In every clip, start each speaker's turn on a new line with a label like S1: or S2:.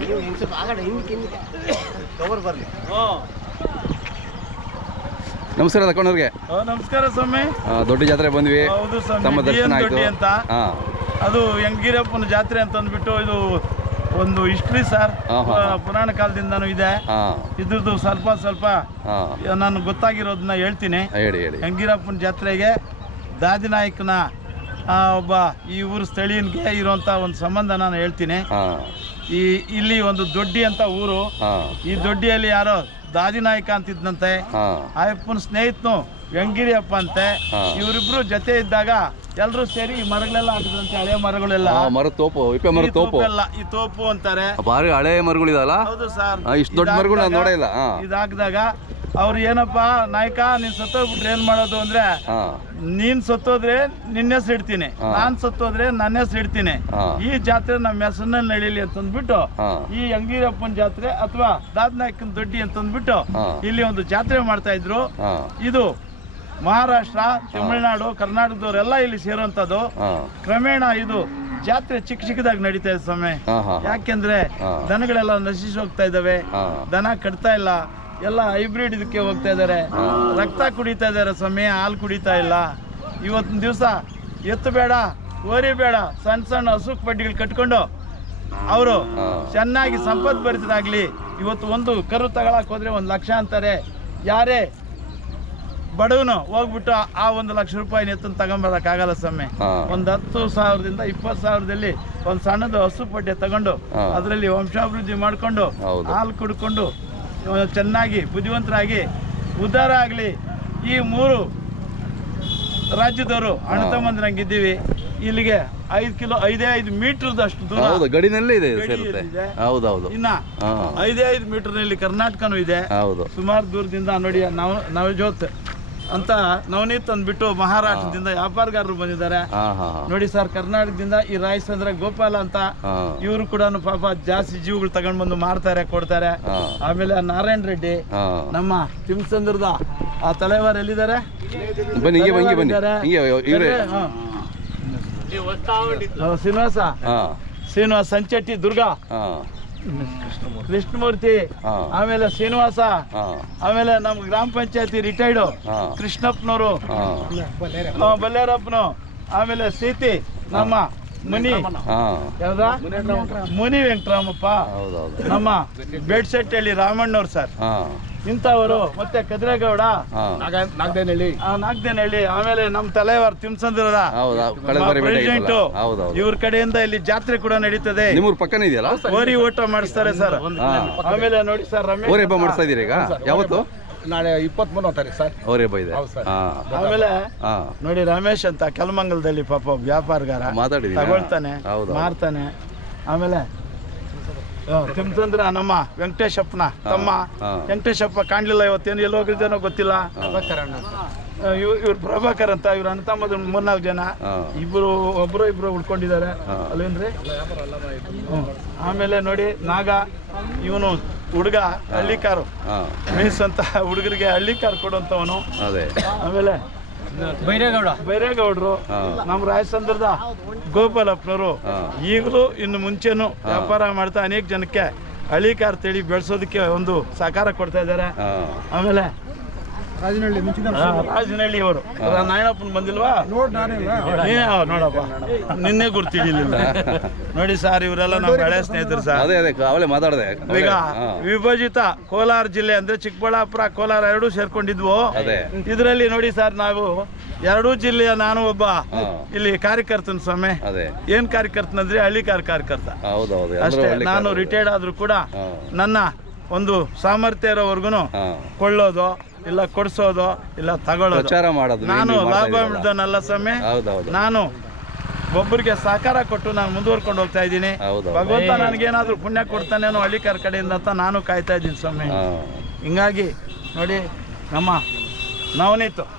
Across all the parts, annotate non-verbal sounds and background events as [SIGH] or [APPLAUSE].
S1: ನೀವು ಹಿಂಗೆ ಸ್ವಲ್ಪ ಆಗಡ ಹಿಂದಕ್ಕೆ ಹಿಂದಕ್ಕೆ ಕವರ್ ಬರಲಿ
S2: ನಮಸ್ಕಾರ ತಕೊಂಡವ್ರಿಗೆ
S3: ನಮಸ್ಕಾರ ಸ್ವಾಮಿ
S2: ದೊಡ್ಡ ಜಾತ್ರೆ ಬಂದ್ವಿ.
S3: ಹೌದು ಸ್ವಾಮಿ
S2: ತಮ್ಮ ದರ್ಶನ ಆಯ್ತು.
S3: ಅಂತ? ಅದು ಯಂಗಿರಪ್ಪನ ಜಾತ್ರೆ ಅಂತ ಅಂದ್ಬಿಟ್ಟು ಇದು ಒಂದು ಹಿಸ್ಟ್ರಿ ಸರ್. ಪುರಾಣ ಕಾಲದಿಂದನೂ ಇದೆ. ಇದ್ರದ್ದು ಸ್ವಲ್ಪ ಸ್ವಲ್ಪ ನಾನು ಗೊತ್ತಾಗಿರೋದನ್ನ ಹೇಳ್ತೀನಿ. ಹೆಂಗಿರಪ್ಪನ ಜಾತ್ರೆಗೆ ದಾದಿನಾಯಕನ ಒಬ್ಬ ಈ ಊರು ಸ್ಥಳೀಯನಿಗೆ ಇರುವಂತ ಒಂದು ಸಂಬಂಧ ನಾನು ಹೇಳ್ತೀನಿ. ಈ ಇಲ್ಲಿ ಒಂದು ದೊಡ್ಡಿ ಅಂತ ಊರು. ಈ ದೊಡ್ಡಿಯಲ್ಲಿ ಯಾರೋ ದಾದಿನಾಯಕ ಅಂತಿದ್ನಂತೆ.
S2: ಅಯ್ಯಪ್ಪನ
S3: ಆಯಪ್ಪನ ಸ್ನೇಹಿತನು ವೆಂಗಿರಿಯಪ್ಪ ಅಂತೆ. ಇವರಿಬ್ರು ಜೊತೆ ಇದ್ದಾಗ ಎಲ್ಲರೂ ಸೇರಿ ಈ ಮರಗಳೆಲ್ಲ ಹಾಕಿದ್ರಂತೆ ಹಳೆ ಮರಗಳೆಲ್ಲ.
S2: ಆ, ಮರದ ತೋಪು ಇಪ್ಪೆ ಮರ
S3: ಈ
S2: ತೋಪು.
S3: ಎಲ್ಲ ಈ ತೋಪು ಅಂತಾರೆ.
S2: ಬಾರಿ ಹಳೆ ಮರಗಳಿದಲ್ಲ?
S3: ಹೌದು ಸರ್.
S2: ಇಷ್ಟು ಇಷ್ಟ್ ದೊಡ್ಡ ಮರಗಳು ನಾನು ನೋಡೇ ಇಲ್ಲ, ಹಾಕಿದಾಗ
S3: ಇದಾಗ್ದಾಗ ಅವ್ರು ಏನಪ್ಪ ನಾಯಕ ನೀನ್ ಸತ್ತೋಗ್ಬಿಟ್ರೆ ಏನ್ ಮಾಡೋದು ಅಂದ್ರೆ
S2: ಹಾ
S3: ನೀನ್ ಸತ್ತೋದ್ರೆ ನಿನ್ನ ಹೆಸರು ಇಡ್ತೀನಿ
S2: ಹಾ.
S3: ನಾನ್ ಸತ್ತೋದ್ರೆ ನನ್ನ ಹೆಸರು ಇಡ್ತೀನಿ.
S2: ಹಾ.
S3: ಈ ಜಾತ್ರೆ ನಮ್ಮ ಹೆಸರನ್ನ ನಡೀಲಿ ಅಂತಂದ್ಬಿಟ್ಟು
S2: ಹಾ
S3: ಈ ಅಂಗೀರಪ್ಪನ ಜಾತ್ರೆ ಅಥವಾ ದಾದ್ನಾಯಕನ ದೊಡ್ಡಿ ಅಂತಂದ್ಬಿಟ್ಟು
S2: ಹಾ.
S3: ಇಲ್ಲಿ ಒಂದು ಜಾತ್ರೆ ಮಾಡ್ತಾ ಇದ್ರು.
S2: ಹಾ
S3: ಇದು ಮಹಾರಾಷ್ಟ್ರ ತಮಿಳುನಾಡು ಕರ್ನಾಟಕದವರೆಲ್ಲ ಇಲ್ಲಿ
S2: ಸೇರುವಂತದ್ದು
S3: ಕ್ರಮೇಣ ಇದು ಜಾತ್ರೆ ಚಿಕ್ಕ ಚಿಕ್ಕದಾಗಿ ನಡೀತಾ ಇದೆ ಸ್ವಾಮಿ. ಯಾಕೆಂದ್ರೆ. ದನಗಳೆಲ್ಲ ನಶಿಸಿ ಹೋಗ್ತಾ ಇದಾವೆ ದನ ಕಟ್ತಾ ಇಲ್ಲ. ಎಲ್ಲ ಹೈಬ್ರಿಡ್ ಇದಕ್ಕೆ ಹೋಗ್ತಾ ಇದಾರೆ ರಕ್ತ ಕುಡಿತಾ ಇದಾರೆ ಸ್ವಾಮಿ ಹಾಲು ಕುಡಿತಾ ಇಲ್ಲ. ಇವತ್ತಿನ ದಿವಸ ಎತ್ತು ಬೇಡ ಓರಿ ಬೇಡ ಸಣ್ಣ ಸಣ್ಣ ಹಸುಕ್ ಬಡ್ಡಿಗಳು ಕಟ್ಕೊಂಡು ಅವರು ಚೆನ್ನಾಗಿ ಸಂಪತ್ ಭರಿತರಾಗ್ಲಿ. ಇವತ್ತು ಒಂದು ಕರು ತಗೊಳಕ್ ಹೋದ್ರೆ ಒಂದು ಲಕ್ಷ ಅಂತಾರೆ. ಯಾರೇ ಬಡವನು ಹೋಗ್ಬಿಟ್ಟು ಆ- ಒಂದು ಲಕ್ಷ ರೂಪಾಯಿ ಎತ್ತನ್ನು ತಗೊಂಬರಕ್ಕಾಗಲ್ಲ ಸ್ವಾಮಿ. ಒಂದು ಹತ್ತು ಸಾವಿರದಿಂದ ಇಪ್ಪತ್ತು ಸಾವಿರದಲ್ಲಿ ಒಂದು ಸಣ್ಣದು ಹಸು ಪಟ್ಟೆ ತಗೊಂಡು. ಅದರಲ್ಲಿ ವಂಶಾಭಿವೃದ್ಧಿ ಮಾಡಿಕೊಂಡು ಹಾಲು ಕುಡ್ಕೊಂಡು ಚೆನ್ನಾಗಿ ಬುದ್ಧಿವಂತರಾಗಿ ಉದ್ಧಾರ ಆಗಲಿ. ಈ ಮೂರು ರಾಜ್ಯದವರು ಅಣ್ಣ ತಮ್ಮಂದ್ರಂಗಿದ್ದೀವಿ ಇಲ್ಲಿಗೆ ಐದು ಕಿಲೋ ಐದೇ ಐದು ಮೀಟರ್ದಷ್ಟು ದೂರ
S2: ಗಡಿನಲ್ಲೇ ಇದೆ ಸೇರುತ್ತೆ. ಹೌದೌದು.
S3: ಇನ್ನ ಐದೇ ಐದು ಮೀಟರ್ನಲ್ಲಿ ಕರ್ನಾಟಕನೂ ಇದೆ.
S2: ಹೌದು.
S3: ಸುಮಾರು ದೂರದಿಂದ ನೋಡಿ ನಾವು ನವಜೋತ್. ಅಂತ ನವನೀತ್ ಅಂದ್ಬಿಟ್ಟು ಮಹಾರಾಷ್ಟ್ರದಿಂದ ವ್ಯಾಪಾರಗಾರರು ಬಂದಿದ್ದಾರೆ.
S2: ಹಾ ಹಾ ಹಾ.
S3: ನೋಡಿ ಸರ್ ಕರ್ನಾಟಕದಿಂದ ಈ ರಾಯಚಂದ್ರ ಗೋಪಾಲ ಅಂತ ಇವರು ಕೂಡ ಪಾಪ ಜಾಸ್ತಿ ಜೀವಗಳು ತಗೊಂಡ್ ಬಂದು ಮಾರ್ತಾರೆ ಕೊಡ್ತಾರೆ. ಆಮೇಲೆ ನಾರಾಯಣ ರೆಡ್ಡಿ ನಮ್ಮ ತಿಮ್ಸಂದ್ರದ ಆ ತಲೆವಾರು ಎಲ್ಲಿದ್ದಾರೆ?
S2: ಬನ್ನಿ ಹಿಂಗೆ ಬನ್ನಿ ಬನ್ನಿ. ಇವರೇ.
S3: ಹಾ. ಆ, ಶ್ರೀನಿವಾಸ.
S2: ಹಾ.
S3: ಶ್ರೀನಿವಾಸ ಸಂಚಟ್ಟಿ ದುರ್ಗಾ.
S2: ಹಾ.
S3: ಕೃಷ್ಣಮೂರ್ತಿ ಆಮೇಲೆ ಶ್ರೀನಿವಾಸ ಆಮೇಲೆ ನಮ್ಮ ಗ್ರಾಮ ಪಂಚಾಯತಿ ರಿಟೈರ್ಡು ಕೃಷ್ಣಪ್ಪನವರು. ಬಲ್ಲೇರಪ್ಪನು. ಆಮೇಲೆ ಸೀತಿ ನಮ್ಮ ಮುನಿ. ಯಾವ್ದ? ಮುನಿ ವೆಂಕಟರಾಮಪ್ಪ. ನಮ್ಮ ಬೆಡ್ಸೆಟ್ಟಿ ರಾಮಣ್ಣವ್ರು ಸರ್. ಇಂಥವರು ಮತ್ತೆ ಕದ್ರೇಗೌಡ
S1: ನಾಗದೇನಹಳ್ಳಿ.
S3: ನಾಗದೇನಹಳ್ಳಿ ಆಮೇಲೆ ನಮ್ಮ ತಲೆವಾರ್ ತಿಮ್ಸಂದ್ರದ
S2: ಹೌದಾ
S3: ಪ್ರೆಸಿಡೆಂಟ್? ಇವ್ರ ಕಡೆಯಿಂದ ಇಲ್ಲಿ ಜಾತ್ರೆ ಕೂಡ ನಡೀತದೆ.
S2: ನಿಮ್ಮೂರ್ ಪಕ್ಕನೇ ಇದೆಯಲ್ಲ?
S3: ಓರಿ ಊಟ ಮಾಡಿಸ್ತಾರೆ ಸರ್. ಆಮೇಲೆ ನೋಡಿ ಸರ್ ರಮೇಶ್
S2: ಓರಿ ಹಬ್ಬ ಮಾಡಿಸ್ತಾ ಇದೀರಿ ಈಗ? ಯಾವತ್ತು?
S1: ನಾಳೆ ಇಪ್ಪತ್ಮೂರನೇ ತಾರೀಕು ಸರ್.
S2: ಓರಿ ಹಬ್ಬ ಇದೆ.
S1: ಹೌದು ಸರ್.
S3: ಆಮೇಲೆ
S2: ಹಾ.
S3: ನೋಡಿ ರಮೇಶ್ ಅಂತ ಕೆಲಮಂಗಲದಲ್ಲಿ ಪಾಪ ವ್ಯಾಪಾರಗಾರ.
S2: ಮಾತಾಡಿ
S3: ತಗೊಳ್ತಾನೆ
S2: ಹೌದು.
S3: ಮಾರ್ತಾನೆ. ಆಮೇಲೆ ಆ, ತಿಮ್ಸಂದ್ರ ನಮ್ಮ ವೆಂಕಟೇಶಪ್ಪನ ತಮ್ಮ. ವೆಂಕಟೇಶಪ್ಪ ಕಾಣ್ಲಿಲ್ಲ ಇವತ್ತೇನು ಎಲ್ಲಿ ಹೋಗಿದ್ದೇನೋ ಗೊತ್ತಿಲ್ಲ. ಇವ್ ಇವ್ರು ಪ್ರಭಾಕರ್ ಅಂತ ಇವ್ರ ಅಣ್ಣ ತಮ್ಮದ ಮೂರ್ನಾಲ್ಕು ಜನ. ಇಬ್ರು ಒಬ್ರು ಇಬ್ರು ಉಳ್ಕೊಂಡಿದ್ದಾರೆ. ಅಲ್ಲೇನ್ರಿ? ಆಮೇಲೆ ನೋಡಿ ನಾಗ ಇವನು ಹುಡುಗ ಹಳ್ಳಿಕಾರು.
S2: ಕಾರು
S3: ಮೀನ್ಸ್ ಅಂತ ಹುಡುಗರಿಗೆ ಹಳ್ಳಿಕಾರು ಕೊಡುವಂತವನು
S2: ಅದೇ.
S3: ಆಮೇಲೆ
S1: ಬೈರೇಗೌಡ
S3: ಬೈರೇಗೌಡರು ನಮ್ಮ ರಾಯಚಂದ್ರದ ಗೋಪಾಲಪ್ಪನವರು ಈಗಲೂ ಇನ್ನು ಮುಂಚೆನು ವ್ಯಾಪಾರ ಮಾಡ್ತಾ ಅನೇಕ ಜನಕ್ಕೆ ಹಳ್ಳಿಕಾರ್ ತಳಿ ಬೆಳೆಸೋದಕ್ಕೆ ಒಂದು ಸಹಕಾರ ಕೊಡ್ತಾ ಇದ್ದಾರೆ. ಆಮೇಲೆ
S1: ರಾಜನಹಳ್ಳಿ
S3: ಅವರು. ನಾಯಣಪ್ಪನ್ ಬಂದಿಲ್ವಾ? ನೋಡಪ್ಪ. ನಿನ್ನೆ ಗುರ್ತಿಡಿಲಿಲ್ಲ ನೋಡಿ ಸರ್ ಇವರೆಲ್ಲ ನಮ್ಮ ಹಳೆ ಸ್ನೇಹಿತರು ಸರ್.
S2: ಅದೇ ಅದೇ ಅವಳೇ ಮಾತಾಡಿದೆ.
S3: ಈಗ ವಿಭಜಿತ ಕೋಲಾರ ಜಿಲ್ಲೆ ಅಂದ್ರೆ ಚಿಕ್ಕಬಳ್ಳಾಪುರ ಕೋಲಾರ ಎರಡೂ ಸೇರ್ಕೊಂಡಿದ್ವು. ಇದರಲ್ಲಿ ನೋಡಿ ಸರ್ ನಾವು ಎರಡೂ ಜಿಲ್ಲೆಯ ನಾನು ಒಬ್ಬ ಇಲ್ಲಿ ಕಾರ್ಯಕರ್ತನ ಸ್ವಾಮಿ.
S2: ಅದೇ.
S3: ಕಾರ್ಯಕರ್ತನ ಅಂದ್ರೆ ಹಳ್ಳಿಕಾರ ಕಾರ್ಯಕರ್ತ. ಅಷ್ಟೇ ನಾನು. ರಿಟೈರ್ಡ್ ಆದ್ರೂ ಕೂಡ ನನ್ನ ಒಂದು ಸಾಮರ್ಥ್ಯ ಇರೋವರೆಗೂ ಕೊಳ್ಳೋದು. ಇಲ್ಲ ಕೊಡ್ಸೋದು ಇಲ್ಲ ತಗೊಳ್ಳೋದು.
S2: ಪ್ರಚಾರ ಮಾಡೋದು
S3: ನಾನು ಲಾಭ. ಮಿಡ್ದನಲ್ಲ ಸ್ವಾಮಿ.
S2: ಹೌದೌದು
S3: ನಾನು ಒಬ್ಬರಿಗೆ ಸಹಕಾರ ಕೊಟ್ಟು ನಾನು ಮುಂದುವರ್ಕೊಂಡು ಹೋಗ್ತಾ ಇದ್ದೀನಿ.
S2: ಹೌದು.
S3: ಭಗವಂತ ನನಗೇನಾದ್ರೂ ಪುಣ್ಯ ಕೊಡ್ತಾನೇನೋ ಹಳ್ಳಿಕಾರ ಕಡೆಯಿಂದ ಅಂತ ನಾನು ಕಾಯ್ತಾ ಇದ್ದೀನಿ ಸ್ವಾಮಿ.
S2: ಹಾ.
S3: ಹಿಂಗಾಗಿ ನೋಡಿ ನಮ್ಮ ನವನೀತು.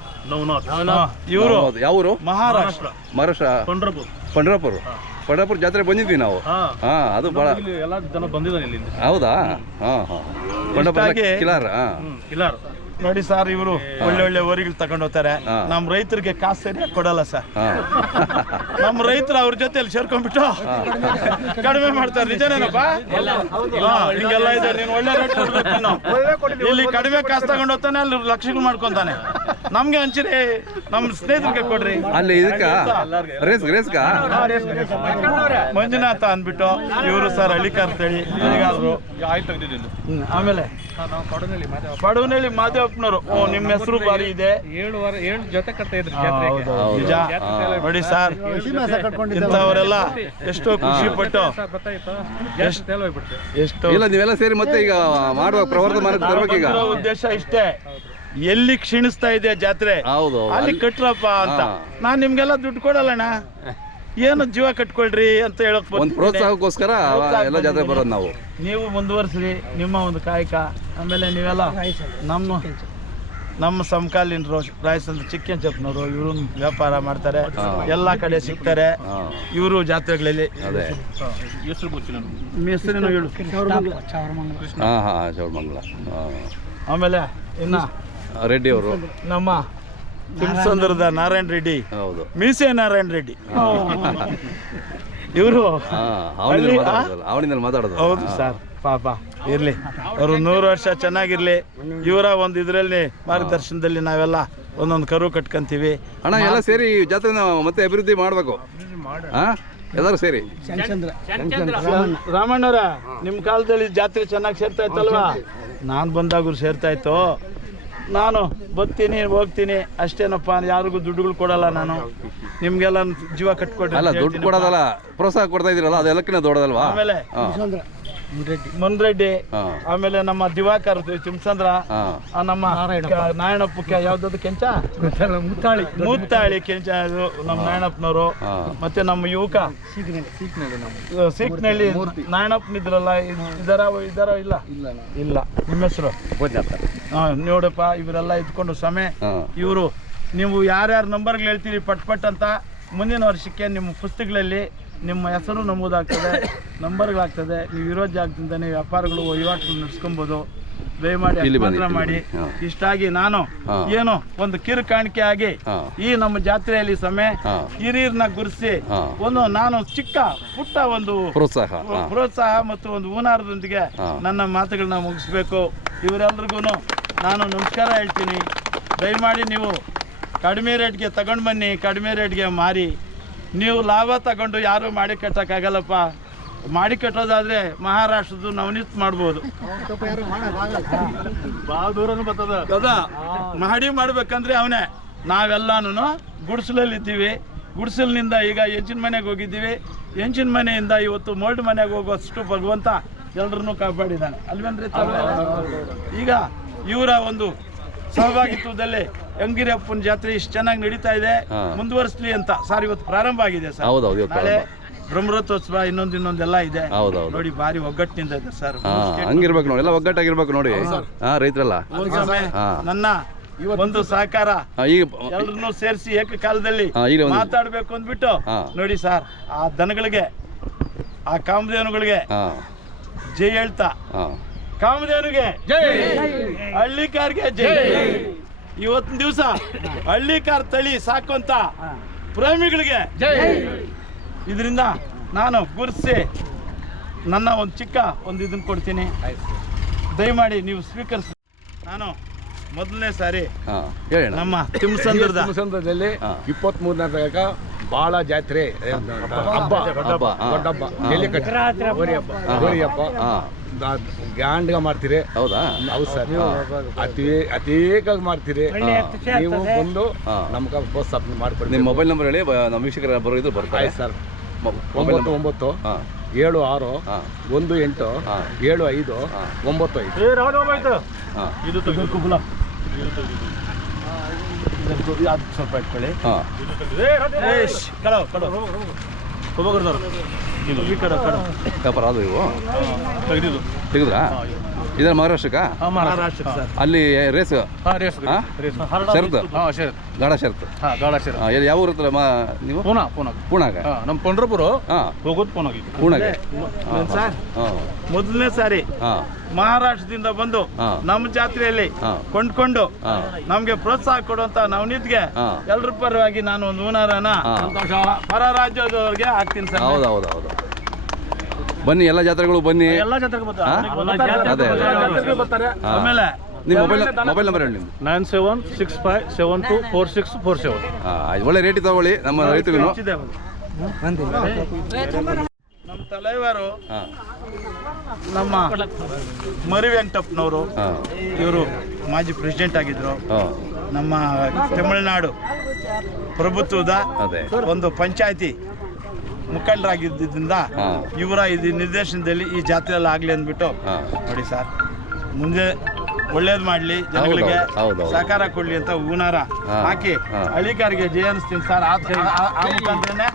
S3: ಇವರು
S2: ಹೌದು. ಯಾವ ಊರು
S3: ಮಹಾರಾಷ್ಟ್ರ.
S2: ಮಹಾರಾಷ್ಟ್ರ.
S3: ಪಂಡ್ರಪುರ್.
S2: ಪಂಡ್ರಾಪುರ. ಪಂಡರಪುರ ಜಾತ್ರೆ ಬಂದಿದ್ವಿ ನಾವು.
S4: ಹಾ.
S2: ಹಾ ಅದು
S4: ಬಹಳ ಎಲ್ಲ ಜನ
S2: ಹೌದಾ? ಹಾ ಹಾ. ಪಂಡರಪುರ
S3: ಇಷ್ಟಾಗಿ-
S2: ಕಿಲಾರ. ಹಾಂ.
S4: ಕಿಲಾರ್.
S3: ನೋಡಿ ಸರ್ ಇವರು ಒಳ್ಳೆ ಒಳ್ಳೆ ಊರಿಗೆ ತಗೊಂಡು ಹೋಗ್ತಾರೆ.
S2: ನಮ್
S3: ನಮ್ಮ ರೈತರಿಗೆ ಕಾಸು ಸರಿಯಾಗಿ ಕೊಡಲ್ಲ ಸರ್.
S2: ನಮ್
S3: ನಮ್ಮ ರೈತರು ಅವ್ರ ಜೊತೆಲಿ ಸೇರ್ಕೊಂಡ್ಬಿಟ್ಟು ಕಡಿಮೆ ಮಾಡ್ತಾರೆ. ನಿಜನೇನಪ್ಪ? ಹಾ, ಹಿಂಗೆಲ್ಲ ಇದೆ ನೀನು ಒಳ್ಳೆ ರೇಟ್ ಇಲ್ಲಿ ಕಡಿಮೆ ಕಾಸು ತಗೊಂಡು ಹೋಗ್ತಾನೆ ಅಲ್ಲಿ ಲಕ್ಷಗಳು ಮಾಡ್ಕೊಂತಾನೆ. ನಮ್ಗೆ ಹಂಚಿರಿ ನಮ್ಮ ಸ್ನೇಹಿತರಿಗೆ ಕೊಡ್ರಿ.
S2: ಅಲ್ಲಿ ಇದಕ್ಕ? ರೇಸ್
S3: ಮಂಜುನಾಥ ಅಂದ್ಬಿಟ್ಟು ಇವರು ಸರ್
S4: ಅಳಿಕ ಅಂತ
S3: ಹೇಳಿ ಆಮೇಲೆ ಪಡವನಹಳ್ಳಿ ಮಾದೇವಪ್ಪನವರು. ಓ ನಿಮ್ಮ ಹೆಸರು ಬಾರಿ ಇದೆ.
S4: ಏಳು ವಾರ ಏಳು ಜೊತೆ ಕಟ್ತಾ ಇದ್ರು
S3: ನಿಜ. ನೋಡಿ ಸರ್ ಇಂಥವರೆಲ್ಲ ಎಷ್ಟೋ ಖುಷಿ ಪಟ್ಟು ಎಷ್ಟು
S2: ಇಲ್ಲ ನೀವೆಲ್ಲ ಸೇರಿ ಮತ್ತೆ ಈಗ ಮಾಡುವ ಪ್ರವರ್ಧಮಾನಕ್ಕೆ ತರ್ಬೇಕೀಗ?
S3: ಉದ್ದೇಶ ಇಷ್ಟೇ. ಎಲ್ಲಿ ಕ್ಷೀಣಿಸ್ತಾ ಇದೆ ಜಾತ್ರೆ?
S2: ಹೌದು
S3: ಅಲ್ಲಿ ಕಟ್ರಪ್ಪ ಅಂತ. ನಾನು ನಿಮ್ಗೆಲ್ಲ ದುಡ್ಡು ಕೊಡಲ್ಲಣ್ಣ. ಏನು ಜೀವ ಕಟ್ಕೊಳ್ರಿ ಅಂತ ಹೇಳಕ್
S2: ಒಂದು. ಪ್ರೋತ್ಸಾಹಕ್ಕೋಸ್ಕರ ಎಲ್ಲ ಜಾತ್ರೆ ಬರೋದು ನಾವು.
S3: ನೀವು ಮುಂದುವರಿಸ್ರಿ ನಿಮ್ಮ ಒಂದು ಕಾಯಕ. ಆಮೇಲೆ ನೀವೆಲ್ಲ ನಮ್ಮ ನಮ್ಮ ಸಮಕಾಲೀನರು ಚಿಕ್ಕನ್ ಚಿಕ್ಕಂಚಪ್ಪನವರು ಇವರು ವ್ಯಾಪಾರ ಮಾಡ್ತಾರೆ. ಎಲ್ಲ ಕಡೆ ಸಿಗ್ತಾರೆ. ಇವರು ಜಾತ್ರೆಗಳಲ್ಲಿ. ಆಮೇಲೆ ಇನ್ನ
S2: ರೆಡ್ಡಿ ಅವರು.
S3: ನಮ್ಮ ಸುಂದರದ ನಾರಾಯಣ ರೆಡ್ಡಿ.
S2: ಹೌದು.
S3: ಮೀಸೆ ನಾರಾಯಣ ರೆಡ್ಡಿ. ಇವರು.
S2: ಅವನಿಂದ ಮಾತಾಡೋದು.
S3: ಹೌದು ಸರ್. ಪಾಪ ಇರ್ಲಿ. ಅವರು ನೂರು ವರ್ಷ ಚೆನ್ನಾಗಿರ್ಲಿ. ಇವರ ಒಂದು ಇದರಲ್ಲಿ ಮಾರ್ಗದರ್ಶನದಲ್ಲಿ ನಾವೆಲ್ಲ ಒಂದೊಂದು ಕರು ಕಟ್ಕೊಂತೀವಿ.
S2: ಅಣ್ಣ ಎಲ್ಲ ಸೇರಿ ಜಾತ್ರೆ ಜಾತ್ರೆನ ಮತ್ತೆ ಅಭಿವೃದ್ಧಿ ಮಾಡಬೇಕು. ಎಲ್ಲರೂ ಸೇರಿ.
S3: ರಾಮಣ್ಣವ್ರ ನಿಮ್ಮ ಕಾಲದಲ್ಲಿ ಜಾತ್ರೆ ಚೆನ್ನಾಗಿ ಸೇರ್ತಾ ಇತ್ತಲ್ವಾ? ನಾನು ಬಂದಾಗೂ ಸೇರ್ತಾ ಇತ್ತು. ನಾನು ಬರ್ತೀನಿ ಹೋಗ್ತೀನಿ. ಅಷ್ಟೇನಪ್ಪ ಯಾರಿಗೂ ದುಡ್ಡುಗಳು ಕೊಡಲ್ಲ ನಾನು. ನಿಮ್ಗೆಲ್ಲ ಜೀವ ಕಟ್ಕೊಡ್ರಿ
S2: ಅಲ್ಲ ದುಡ್ಡು. ಕೊಡೋದಲ್ಲ ಪ್ರೋತ್ಸಾಹ ಕೊಡ್ತಾ ಇದೀರಲ್ಲ ಅದೆಲ್ಲಕ್ಕಿಂತ ದೊಡ್ಡದಲ್ವಾ?
S3: ಆಮೇಲೆ ಮುನ್ರೆಡ್ಡಿ. ಆಮೇಲೆ ನಮ್ಮ ದಿವಾಕರ್
S2: ಚಿಮ್ಸಂದ್ರ.
S3: ಆ ನಮ್ಮ ನಾರಾಯಣಪ್ಪ. ಯಾವ್ದು ಕೆಂಚ? ಮುತ್ತಾಳಿ. ಮುತ್ತಾಳಿ ಕೆಂಚ ಅದು ನಮ್ಮ ನಾರಾಯಣಪ್ಪನವರು ಮತ್ತೆ ನಮ್ಮ ಯುವಕ. ಸೀಕ್ನಳ್ಳಿ. ನಾರಾಯಣಪ್ಪನಿದ್ರಲ್ಲ ಇದರ ಇದರ ಇಲ್ಲ? ಇಲ್ಲ ನಿಮ್ಮ ಹೆಸರು? ಹಾ ನೋಡಪ್ಪ ಇವರೆಲ್ಲ ಇದ್ಕೊಂಡು ಸಮಯ ಇವರು ನೀವು ಯಾರ್ಯಾರ ನಂಬರ್ಗಳು ಹೇಳ್ತೀರಿ ಪಟ್ ಪಟ್ ಅಂತ ಮುಂದಿನ ವರ್ಷಕ್ಕೆ ನಿಮ್ಮ ಪುಸ್ತಕಗಳಲ್ಲಿ ನಿಮ್ಮ ಹೆಸರು ನಮೂದಾಗ್ತದೆ ನಂಬರ್ಗಳಾಗ್ತದೆ ನೀವು ಇರೋ ಜಾಗದಿಂದನೇ ವ್ಯಾಪಾರಗಳು ವಹಿವಾಟು ನಡೆಸ್ಕೊಬೋದು. ದಯಮಾಡಿ
S2: ಮಾಡಿ.
S3: ಮಾತ್ರ ಮಾಡಿ. ಇಷ್ಟಾಗಿ ನಾನು. ಏನು ಒಂದು ಕಿರು ಕಾಣಿಕೆ ಆಗಿ ಈ ನಮ್ಮ ಜಾತ್ರೆಯಲ್ಲಿ ಸಮಯ. ಹಿರಿಯರನ್ನ ಗುರುಸಿ ಒಂದು ನಾನು ಚಿಕ್ಕ ಪುಟ್ಟ ಒಂದು
S2: ಪ್ರೋತ್ಸಾಹ.
S3: ಪ್ರೋತ್ಸಾಹ ಮತ್ತು ಒಂದು
S2: ಊನಾರದೊಂದಿಗೆ
S3: ನನ್ನ ಮಾತುಗಳನ್ನ ಮುಗಿಸ್ಬೇಕು. ಇವರೆಲ್ರಿಗೂ ನಾನು ನಮಸ್ಕಾರ ಹೇಳ್ತೀನಿ. ದಯಮಾಡಿ ನೀವು ಕಡಿಮೆ ರೇಟ್ಗೆ ತಗೊಂಡು ಬನ್ನಿ ಕಡಿಮೆ ರೇಟ್ಗೆ ಮಾರಿ. ನೀವು ಲಾಭ ತಗೊಂಡು ಯಾರು ಮಾಡಿ ಕಟ್ಟಕ್ಕಾಗಲ್ಲಪ್ಪ. ಮಾಡಿ ಕಟ್ಟೋದಾದ್ರೆ ಮಹಾರಾಷ್ಟ್ರದ್ದು ನವನೀತ್ ಮಾಡ್ಬೋದು. ಹೌದಾ? ಮಾಡಿ ಮಾಡ್ಬೇಕಂದ್ರೆ ಅವನೇ. ನಾವೆಲ್ಲಾನು ಗುಡಿಸಲಲ್ಲಿ ಇದ್ದೀವಿ. ಗುಡಿಸಲಿನಿಂದ ಈಗ ಹೆಂಚಿನ ಮನೆಗೆ ಹೋಗಿದ್ದೀವಿ. ಹೆಂಚಿನ ಮನೆಯಿಂದ ಇವತ್ತು ಮೋಲ್ಡ್ ಮನೆಗೆ ಹೋಗೋಷ್ಟು ಭಗವಂತ ಎಲ್ರನ್ನೂ ಕಾಪಾಡಿದ್ದಾನೆ. ಅಲ್ವೇನ್ರಿ ತಾವೇ? ಈಗ ಇವರ ಒಂದು ಸಹಭಾಗಿತ್ವದಲ್ಲಿ ಯಂಗಿರಪ್ಪನ ಜಾತ್ರೆ ಇಷ್ಟು ಚೆನ್ನಾಗಿ ನಡೀತಾ ಇದೆ. ಮುಂದುವರಿಸಲಿ ಅಂತ ಸರ್ ಇವತ್ತು ಪ್ರಾರಂಭ ಆಗಿದೆ ಸರ್.
S2: ಹೌದೌದು, ಇವತ್ತು
S3: ನಾಳೆ ಬ್ರಹ್ಮರಥೋತ್ಸವ ಇನ್ನೊಂದು ಇನ್ನೊಂದೆಲ್ಲ ಇದೆ.
S2: ಹೌದೌದು.
S3: ನೋಡಿ ಭಾರಿ ಒಗ್ಗಟ್ಟಿನಿಂದ ಇದೆ ಸರ್.
S2: ಹಾಂ ಹಂಗಿರ್ಬೇಕು ನೋಡಿ ಎಲ್ಲ ಒಗ್ಗಟ್ಟಾಗಿರ್ಬೇಕು ನೋಡಿ. ಹಾ ರೈತರಲ್ಲ. ಹಾ.
S3: ನನ್ನ ಒಂದು ಸಹಕಾರ
S2: ಹಾಂ ಈಗ
S3: ಎಲ್ರನ್ನೂ ಸೇರಿಸಿ ಏಕಕಾಲದಲ್ಲಿ
S2: ಹಾ, ಒಂದು-
S3: ಮಾತಾಡ್ಬೇಕು ಅಂದ್ಬಿಟ್ಟು
S2: ಹಾ.
S3: ನೋಡಿ ಸರ್ ಆ ದನಗಳಿಗೆ ಆ ಕಾಮಧೇನುಗಳಿಗೆ
S2: ಹಾಂ.
S3: ಜೈ ಹೇಳ್ತಾ.
S2: ಹಾಂ.
S3: ಕಾಮಧೇನುಗೆ ಹಳ್ಳಿಕಾರ್ಗೆ ಜೈ. ಇವತ್ತಿನ ದಿವಸ ಹಳ್ಳಿಕಾರ್ ತಳಿ ಸಾಕುವಂತ ಪ್ರೇಮಿಗಳಿಗೆ ಇದರಿಂದ ನಾನು ಗುರ್ಸಿ ನನ್ನ ಒಂದು ಚಿಕ್ಕ ಒಂದು ಇದನ್ನ ಕೊಡ್ತೀನಿ. ದಯಮಾಡಿ ನೀವು ಸ್ವೀಕರಿಸಿ. ನಾನು ಮೊದಲನೇ ಸಾರಿ ನಮ್ಮ ತಿಮ್ಮಸಂದ್ರದಲ್ಲಿ
S5: ಇಪ್ಪತ್ತ್
S2: ಮೂರನೇ
S5: ತಾರೀಕ ಬಹಳ ಭಾಳ ಜಾತ್ರೆ. ಹಬ್ಬ.
S2: ಹಬ್ಬ.
S5: ದೊಡ್ಡ ಹಬ್ಬ ಹಬ್ಬ
S2: ಹಾಂ
S5: ಮಾಡ್ತೀರಿ.
S2: ಹೌದಾ?
S5: ಹೌದು ಸರ್. ಅತಿ ಅತೀಕಾಗಿ ಮಾಡ್ತೀರಿ? ನೀವು ಬಂದು ನಮ್ಗೆ ಬಸ್ ಪ್ರೋತ್ಸಾಹ ಮಾಡ್ಕೊಡಿ
S2: ನಿಮ್ಮ ಮೊಬೈಲ್ ನಂಬರ್ ಹೇಳಿ ನಮ್ಮ ವೀಕ್ಷಕರ ಬರೋದು ಬರ್ತಾರೆ
S5: ಸರ್.
S2: ಮೊಬೈಲ್
S5: ಒಂಬತ್ತು
S2: ನಂಬರ್
S5: ಒಂಬತ್ತು ಏಳು ಆರು
S2: ಹಾಂ.
S5: ಒಂದು ಎಂಟು. ಏಳು ಐದು. ಒಂಬತ್ತು ಐದು.
S3: ಇದು ಸ್ವಲ್ಪ ಇಟ್ಕೊಳ್ಳಿ. ಕಡೋ ಇದು ಈ ಕಡೆ ಕಡೋ.
S2: ವ್ಯಾಪಾರ ಅದು ಇವು?
S3: ತೆಗೆದಿದ್ದು.
S2: ತೆಗೆದ್ರಾ? ಇದರ ಮಹಾರಾಷ್ಟ್ರಕ್ಕ?
S3: ಮಹಾರಾಷ್ಟ್ರ ಸರ್.
S2: ಅಲ್ಲಿ ರೇಸ್
S4: ಹಾಂ ರೇಸ್
S2: ಹಾ?
S4: ರೇಸ್
S2: ಶರತ್ತು
S4: ಹಾಂ ಶರತ್?
S2: ಗಾಢ ಶರತ್ತು
S4: ಹಾಂ ಗಾಢ ಶರತ್.
S2: ಹಾಂ ಎಲ್ಲಿ ಯಾವ ಊರ ಹತ್ರ ಮಾ ನೀವು?
S4: ಪೂನಾ ಪೂನಾ
S2: ಪೂಣಾಗ.
S4: ಹಾಂ ನಮ್ಮ ಪಂಡ್ರಪುರ
S2: ಹಾಂ.
S4: ಹೋಗೋದು ಪೂನಾಗೆ
S2: ಪೂಣಾಗೆ.
S3: ಸರ್?
S2: ಹಾಂ.
S3: ಮೊದಲನೇ ಸಾರಿ
S2: ಹಾಂ.
S3: ಮಹಾರಾಷ್ಟ್ರದಿಂದ ಬಂದು ನಮ್ಮ ಜಾತ್ರೆಯಲ್ಲಿ ಕೊಂಡ್ಕೊಂಡು. ನಮ್ಗೆ ಪ್ರೋತ್ಸಾಹ ಕೊಡುವಂತ ನವನೀತ್ಗೆ
S2: ನಿದ್ಗೆ
S3: ಎಲ್ರ ಪರವಾಗಿ ನಾನು ಒಂದು ಹೂನಾರನ
S2: ಹಾ.
S3: ಹೊರ ರಾಜ್ಯದವರಿಗೆ ಹಾಕ್ತೀನಿ ಸರ್.
S2: ಹೌದು ಹೌದು ಹೌದು. ಬನ್ನಿ ಎಲ್ಲ ಜಾತ್ರೆಗಳು ಬನ್ನಿ.
S4: ಎಲ್ಲ ಜಾತ್ರೆಗೆ
S2: ಹಾ? ಅದೇ ಅದೇ.
S3: ಬರ್ತಾರೆ. ಆಮೇಲೆ
S2: ನಿಮ್ಮ ಮೊಬೈಲ್ ಮೊಬೈಲ್ ನಂಬರ್ ಹೇಳಿ ನಿಮ್ದು.
S4: Nine seven six five seven two four six four seven.
S2: ಒಳ್ಳೆ ರೇಟ್ ತಗೊಳ್ಳಿ. ನಮ್ಮ ರೈತರಿಗೂ.
S3: ನಮ್ಮ ತಲೆವಾರು
S2: ಹಾಂ.
S3: ನಮ್ಮ ಮರಿ ವೆಂಕಟಪ್ಪನವರು
S2: ಹಾಂ.
S3: ಇವರು ಮಾಜಿ ಪ್ರೆಸಿಡೆಂಟ್ ಆಗಿದ್ರು.
S2: ಹಾಂ.
S3: ನಮ್ಮ ತಮಿಳುನಾಡು ಪ್ರಭುತ್ವದ
S2: ಅದೇ.
S3: ಒಂದು ಪಂಚಾಯತಿ. ಮುಖಂಡರಾಗಿದ್ದರಿಂದ. ಇವರ ಇದು ನಿರ್ದೇಶನದಲ್ಲಿ ಈ ಜಾತ್ರೆಯಲ್ಲಿ ಆಗಲಿ ಅಂದ್ಬಿಟ್ಟು ನೋಡಿ ಸರ್ ಮುಂದೆ ಒಳ್ಳೇದು ಮಾಡಲಿ ಜನಗಳಿಗೆ. ಸಹಕಾರ ಕೊಡಲಿ ಅಂತ ಹೂನಾರ ಹಾಕಿ
S2: ಅಳಿಕಾರಿಗೆ
S3: ಹಳ್ಳಿಕಾರಿಗೆ ಜಯ ಅನಿಸ್ತೀನಿ ಸರ್ ಆ ಆಮೇಲೆ ಮುಖಾಂತರನೇ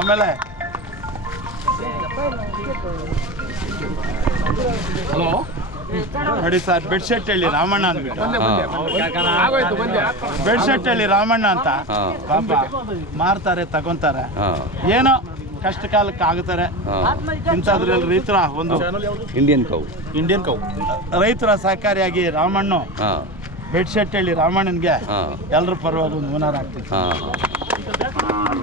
S3: ಆಮೇಲೆ ನೋಡಿ ಸರ್ ಬೆಡ್ಶೆಟ್ ಹೇಳಿ ರಾಮಣ್ಣ ಅಂದ್ಬಿಟ್ಟು. ಬೆಡ್ಶೆಟ್ ಹೇಳಿ ರಾಮಣ್ಣ ಅಂತ. ಪಾಪ ಮಾರ್ತಾರೆ ತಗೊಂತಾರೆ. ಏನೋ ಕಷ್ಟ ಕಾಲಕ್ಕೆ ಆಗುತ್ತಾರೆ. ಇಂಥದ್ರಲ್ಲಿ ರೈತರ ಒಂದು
S2: ಇಂಡಿಯನ್ ಕೌ
S3: ಇಂಡಿಯನ್ ಕೌ ರೈತರ ಸಹಕಾರಿಯಾಗಿ ರಾಮಣ್ಣ
S2: ಬೆಡ್
S3: ಬೆಡ್ಶೆಟ್ ಹೇಳಿ ರಾಮಣ್ಣನ್ಗೆ
S2: ಎಲ್ಲರೂ
S3: ಎಲ್ರ ಪರವಾಗಿ ಒಂದು ಓನರ್ ಆಗ್ತೀವಿ
S2: ಹಾಂ.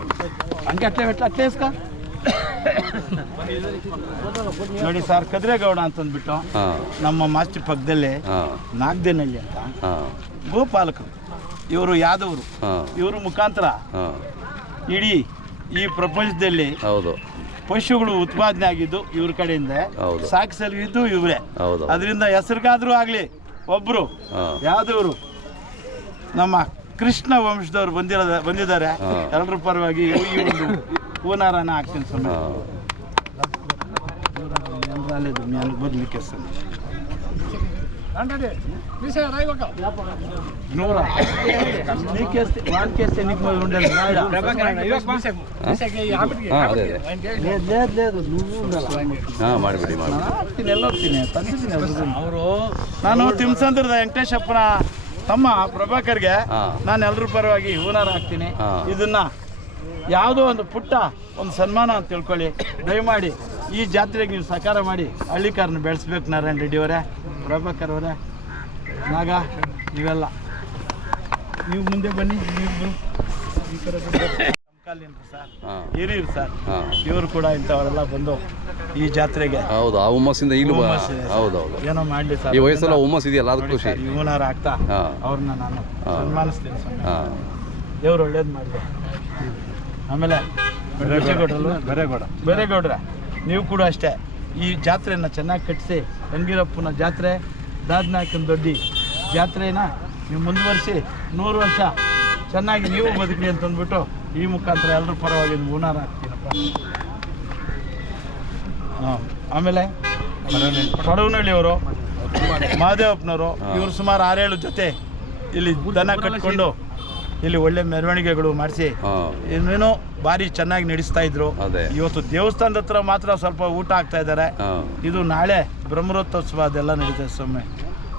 S3: ಹಂಗೆ ಅಟ್ಲೆ ಅಟ್ಲೆ ಇಸ್ಕ. ನೋಡಿ ಸರ್ ಕದ್ರೇಗೌಡ ಅಂತಂದ್ಬಿಟ್ಟು ನಮ್ಮ ಮಾಸ್ತಿ ಪಕ್ಕದಲ್ಲಿ
S2: ನಾಗದೇನಲ್ಲಿ
S3: ನಾಗದೇನಹಳ್ಳಿ ಅಂತ. ಗೋಪಾಲಕರು. ಇವರು ಯಾದವರು. ಇವರು ಮುಖಾಂತರ ಇಡೀ ಈ ಪ್ರಪಂಚದಲ್ಲಿ
S2: ಹೌದು.
S3: ಪಶುಗಳು ಉತ್ಪಾದನೆ ಆಗಿದ್ದು ಇವ್ರ ಕಡೆಯಿಂದ. ಸಾಕಿಸಲಿದ್ದು ಇವರೇ.
S2: ಹೌದು.
S3: ಅದರಿಂದ ಹೆಸರಿಗಾದ್ರೂ ಆಗಲಿ ಒಬ್ರು
S2: ಯಾದವರು
S3: ಯಾವ್ದವರು ನಮ್ಮ ಕೃಷ್ಣ ವಂಶದವರು ಬಂದಿರೋದ ಬಂದಿದ್ದಾರೆ. ಎಲ್ಲರ ಪರವಾಗಿ ಈ ಒಂದು ಕೂನಾರನ ಹಾಕ್ತೀನಿ ಸ್ವಾಮಿ. ಅವರು ನಾನು ತಿಮ್ಸಂದ್ರದ ವೆಂಕಟೇಶಪ್ಪನ ತಮ್ಮ ಪ್ರಭಾಕರ್ಗೆ ನಾನು ಎಲ್ಲರೂ ಪರವಾಗಿ ಹೂನಾರ ಹಾಕ್ತೀನಿ. ಇದನ್ನ ಯಾವುದೋ ಒಂದು ಪುಟ್ಟ ಒಂದು ಸನ್ಮಾನ ಅಂತ ತಿಳ್ಕೊಳ್ಳಿ. ದಯಮಾಡಿ ಈ ಜಾತ್ರೆಗೆ ನೀವು ಸಹಕಾರ ಮಾಡಿ ಹಳ್ಳಿಕಾರನ್ನ ಬೆಳೆಸ್ಬೇಕು ನಾರಾಯಣ ರೆಡ್ಡಿ ಅವರೇ ಪ್ರಭಾಕರ್ ಅವರೇ ನಾಗ ನೀವೆಲ್ಲ. ನೀವು ಮುಂದೆ ಬನ್ನಿ ನೀವು ಹಿರಿಯರು ಸರ್. ಇವರು ಕೂಡ ಇಂಥವರೆಲ್ಲ ಬಂದು ಈ ಜಾತ್ರೆಗೆ
S2: ಹೌದು ಆ ಹುಮ್ಮಸ್ಸಿಂದ ಈಗಲೂ ಹೌದು ಹೌದು
S3: ಏನೋ ಮಾಡಲಿ ಸರ್.
S2: ಈ ವಯಸ್ಸೆಲ್ಲ ಹುಮ್ಮಸ್ ಇದೆಯಲ್ಲ ಅದು ಖುಷಿ.
S3: ಇವನಾರ ಆಗ್ತಾ ಅವ್ರನ್ನ ನಾನು. ಸನ್ಮಾನಿಸ್ತೀನಿ ದೇವ್ರು ಒಳ್ಳೇದು ಮಾಡಲಿ. ಆಮೇಲೆ ಬೇರೆಗೌಡ. ಬೇರೆಗೌಡ್ರ? ನೀವು ಕೂಡ ಅಷ್ಟೇ. ಈ ಜಾತ್ರೆಯನ್ನು ಚೆನ್ನಾಗಿ ಕಟ್ಟಿಸಿ ರಂಗೀರಪ್ಪನ ಜಾತ್ರೆ ದಾದನಾಯಕನ ದೊಡ್ಡಿ ಜಾತ್ರೆನ ನೀವು ಮುಂದುವರಿಸಿ ನೂರು ವರ್ಷ ಚೆನ್ನಾಗಿ ನೀವು ಬದುಕಲಿ ಅಂತಂದ್ಬಿಟ್ಟು ಈ ಮುಖಾಂತರ ಎಲ್ಲರೂ ಪರವಾಗಿ ಒಂದು ಗುಣಾರ ಹಾಕ್ತೀನಪ್ಪ. ಹಾಂ ಆಮೇಲೆ ಪಡವನಹಳ್ಳಿಯವರು ಮಹದೇವಪ್ಪನವರು ಇವರು ಸುಮಾರು ಆರೇಳು ಜೊತೆ ಇಲ್ಲಿ ದನ ಕಟ್ಕೊಂಡು ಇಲ್ಲಿ ಒಳ್ಳೆ ಮೆರವಣಿಗೆಗಳು ಮಾಡಿಸಿ. ಇನ್ನೇನೋ ಭಾರಿ ಚೆನ್ನಾಗಿ ನಡೆಸ್ತಾ ಇದ್ರು. ಇವತ್ತು ದೇವಸ್ಥಾನದ ಹತ್ರ ಮಾತ್ರ ಸ್ವಲ್ಪ ಊಟ ಆಗ್ತಾ ಇದ್ದಾರೆ ಇದು ನಾಳೆ ಬ್ರಹ್ಮರೋತ್ಸವ ಅದೆಲ್ಲ ನಡೀತದೆ ಸ್ವಾಮಿ.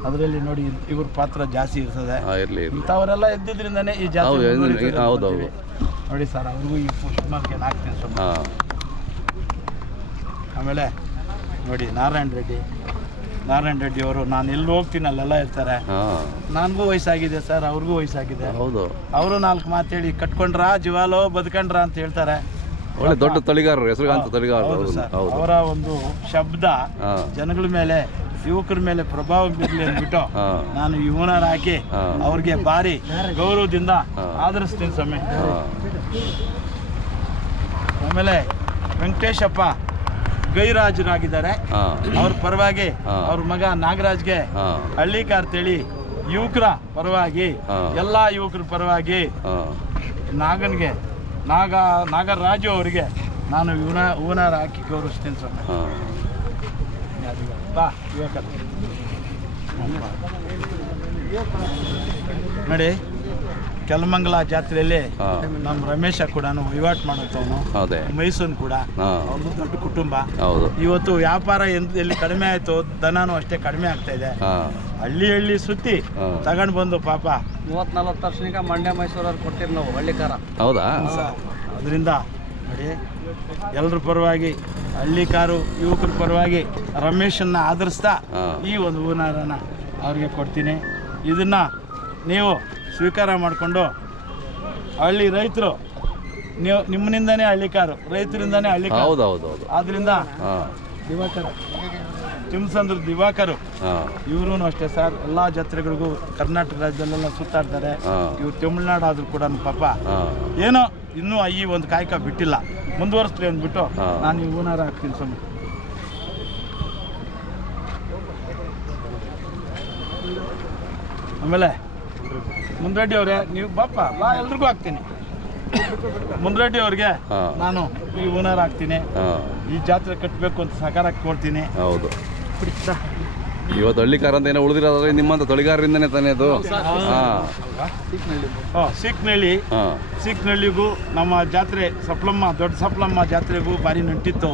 S3: ಅದರಲ್ಲಿ ನೋಡಿ ಇವ್ರ ಪಾತ್ರ ಜಾಸ್ತಿ ಇರ್ತದೆ. ಇಂಥವರೆಲ್ಲ ಇದ್ದಿದ್ರಿಂದನೇ ಈ ಜಾಸ್ತಿ ನೋಡಿ ಸರ್ ಅವ್ರಿಗೂ ಈ ಪುಷ್ಪಕ್ಕೆ ಹಾಕ್ತೀನಿ ಸ್ವಾಮಿ. ಆಮೇಲೆ ನೋಡಿ ನಾರಾಯಣ ರೆಡ್ಡಿ. ನಾರಾಯಣ ರೆಡ್ಡಿ ಅವರು ನಾನು ಎಲ್ಲಿ ಹೋಗ್ತೀನಿ ಅಲ್ಲೆಲ್ಲ ಇರ್ತಾರೆ. ನನ್ಗೂ ವಯಸ್ಸಾಗಿದೆ ಸರ್ ಅವ್ರಿಗೂ ವಯಸ್ಸಾಗಿದೆ.
S2: ಹೌದು.
S3: ಅವರು ನಾಲ್ಕು ಮಾತು ಹೇಳಿ ಕಟ್ಕೊಂಡ್ರ ಜೀವಾಲೋ ಬದುಕಂಡ್ರ ಅಂತ ಹೇಳ್ತಾರೆ.
S2: ಒಳ್ಳೆ ದೊಡ್ಡ ತಳಿಗಾರರು ಹೆಸರುಗಾಂತ ತಳಿಗಾರರು
S3: ಅವರ ಒಂದು ಶಬ್ದ ಜನಗಳ ಮೇಲೆ ಯುವಕರ ಮೇಲೆ ಪ್ರಭಾವ ಬೀರಲಿ ಅಂದ್ಬಿಟ್ಟು ನಾನು ಯುವನರ್ ಹಾಕಿ. ಅವ್ರಿಗೆ ಭಾರಿ ಗೌರವದಿಂದ
S2: ಆಧರಿಸ್ತೀನಿ
S3: ಆದರಿಸ್ತೀನಿ ಸ್ವಾಮಿ. ಆಮೇಲೆ ವೆಂಕಟೇಶಪ್ಪ ಗೈರಾಜರಾಗಿದ್ದಾರೆ. ಅವ್ರ ಪರವಾಗಿ. ಅವ್ರ ಮಗ ನಾಗರಾಜ್ಗೆ
S2: ಹಳ್ಳಿ
S3: ಹಳ್ಳಿಕಾರ್ ತಿಳಿ ಯುವಕರ ಪರವಾಗಿ ಎಲ್ಲಾ ಯುವಕರ ಪರವಾಗಿ ನಾಗನ್ಗೆ ನಾಗ ನಾಗರಾಜು ಅವರಿಗೆ ನಾನು ಇವನ ಹೂನಾರ ಹಾಕಿ ಗೌರವಿಸ್ತೀನಿ
S2: ಸರ್
S3: ಬಾ ಯುವಕ. ನೋಡಿ. ಕೆಲಮಂಗಲ ಜಾತ್ರೆಯಲ್ಲಿ ನಮ್ಮ ರಮೇಶ ಕೂಡ ವಹಿವಾಟು ಮಾಡುತ್ತವನು
S2: ಹೌದೇ.
S3: ಮೈಸೂನ್ ಕೂಡ. ಅವ್ರದ್ದು ದೊಡ್ಡ ಕುಟುಂಬ.
S2: ಹೌದು.
S3: ಇವತ್ತು ವ್ಯಾಪಾರ ಎಂದ್- ಎಲ್ಲಿ ಕಡಿಮೆ ಆಯ್ತು ದನನೂ ಅಷ್ಟೇ ಕಡಿಮೆ ಆಗ್ತಾ ಇದೆ.
S2: ಹಾಂ.
S3: ಹಳ್ಳಿ ಹಳ್ಳಿ ಸುತ್ತಿ ತಗೊಂಡ್ ಬಂದು ಪಾಪ.
S1: ಮೂವತ್ ನಲ್ವತ್ತು ವರ್ಷನಿಗೆ ಮಂಡ್ಯ ಮೈಸೂರವ್ರು ಕೊಟ್ಟಿರಿ ನಾವು ಹಳ್ಳಿಕಾರ
S2: ಹೌದಾ?
S3: ಅದರಿಂದ ನೋಡಿ ಎಲ್ಲರ ಪರವಾಗಿ ಹಳ್ಳಿ ಕಾರು ಯುವಕರ ಪರವಾಗಿ ರಮೇಶನ್ನ ಆಧರಿಸ್ತಾ
S2: ಹಾಂ.
S3: ಈ ಒಂದು ಹೂನಾರನ ಅವ್ರಿಗೆ ಕೊಡ್ತೀನಿ. ಇದನ್ನ ನೀವು ಸ್ವೀಕಾರ ಮಾಡಿಕೊಂಡು ಹಳ್ಳಿ ರೈತರು ನೀವು ನಿಮ್ಮನಿಂದನೇ ಹಳ್ಳಿ ಕಾರು ರೈತರಿಂದನೇ ಹಳ್ಳಿ ಕಾರು.
S2: ಹೌದು ಹೌದು ಹೌದು
S3: ಆದ್ರಿಂದ ದಿವಾಕರು ತಿಮ್ಸಂದ್ರ ದಿವಾಕರು ಇವರು ಅಷ್ಟೇ ಸರ್ ಎಲ್ಲಾ ಜಾತ್ರೆಗಳಿಗೂ ಕರ್ನಾಟಕ ರಾಜ್ಯದಲ್ಲೆಲ್ಲ ಸುತ್ತಾಡ್ತಾರೆ. ಇವ್ರು ತಮಿಳ್ನಾಡು ಆದ್ರೂ ಕೂಡ ಪಾಪ. ಏನೋ ಇನ್ನೂ ಈ ಒಂದು ಕಾಯಕ ಬಿಟ್ಟಿಲ್ಲ. ಮುಂದುವರಿಸ್ಲಿ ಅಂದ್ಬಿಟ್ಟು. ನಾನು ಈ ಓನರ್ ಹಾಕ್ತೀನಿ ಸ್ವಾಮಿ. ಆಮೇಲೆ ಮುಂದ್ರೆಡ್ಡಿ ಅವರೇ ನೀವು ಬಾಪ ಬಾ ಎಲ್ರಿಗೂ ಹಾಕ್ತೀನಿ. ಮುಂದ್ರೆಡ್ಡಿ ಅವ್ರಿಗೆ ನಾನು ಈ ಓನರ್ ಹಾಕ್ತೀನಿ ಈ ಜಾತ್ರೆ ಕಟ್ಟಬೇಕು ಅಂತ ಸಹಕಾರ ಕೊಡ್ತೀನಿ.
S2: ಹೌದು. ಇವತ್ತು ಹಳ್ಳಿಕಾರ ಅಂತ ಏನೋ ಉಳಿದಿರೋದ್ರೆ ನಿಮ್ಮಂತ ತೊಳಿಗಾರರಿಂದನೇ ತಾನೇ ಅದು? ಹಾಂ.
S3: ಸಿಕ್ನಳ್ಳಿ. ಸೀಕ್ನಳ್ಳಿಗೂ ನಮ್ಮ ಜಾತ್ರೆ ಸಪ್ಲಮ್ಮ ದೊಡ್ಡ ಸಪ್ಲಮ್ಮ ಜಾತ್ರೆಗೂ ಬಾರಿ ನಂಟಿತ್ತು.